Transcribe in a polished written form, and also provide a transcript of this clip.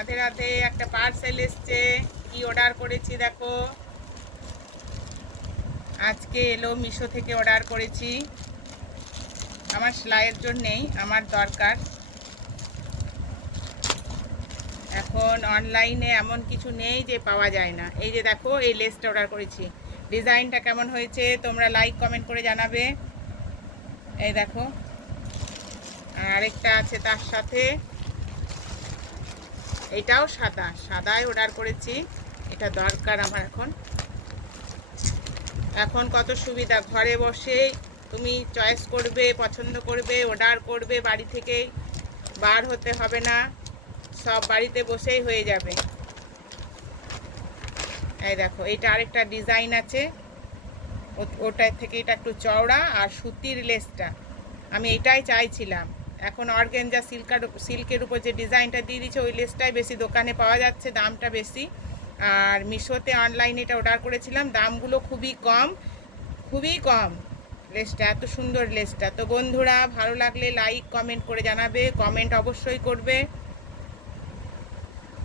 রাধে রাধে। একটা পার্সেল এসছে, কি অর্ডার করেছি দেখো। আজকে এলো, মিশো থেকে অর্ডার করেছি। আমার সেলাইয়ের জন্যেই আমার দরকার। এখন অনলাইনে এমন কিছু নেই যে পাওয়া যায় না। এই যে দেখো, এই লেসটা অর্ডার করেছি। ডিজাইনটা কেমন হয়েছে তোমরা লাইক কমেন্ট করে জানাবে। এই দেখো, আর আরেকটা আছে তার সাথে, এটাও সাদায় অর্ডার করেছি। এটা দরকার আমার এখন। এখন কত সুবিধা, ঘরে বসে তুমি চয়েস করবে, পছন্দ করবে, অর্ডার করবে, বাড়ি থেকেই বার হতে হবে না, সব বাড়িতে বসেই হয়ে যাবে। এই দেখো, এটা আরেকটা ডিজাইন আছে, ওটার থেকে এটা একটু চওড়া আর সুতির লেসটা, আমি এটাই চাইছিলাম। এখন অর্গানজা সিল্কের উপর যে ডিজাইনটা দিয়ে দিচ্ছে ওই লেসটাই বেশি দোকানে পাওয়া যাচ্ছে, দামটা বেশি। আর মিশোতে অনলাইনে এটা অর্ডার করেছিলাম, দামগুলো খুবই কম, খুবই কম। লেসটা এত সুন্দর লেসটা। তো বন্ধুরা, ভালো লাগলে লাইক কমেন্ট করে জানাবে, কমেন্ট অবশ্যই করবে।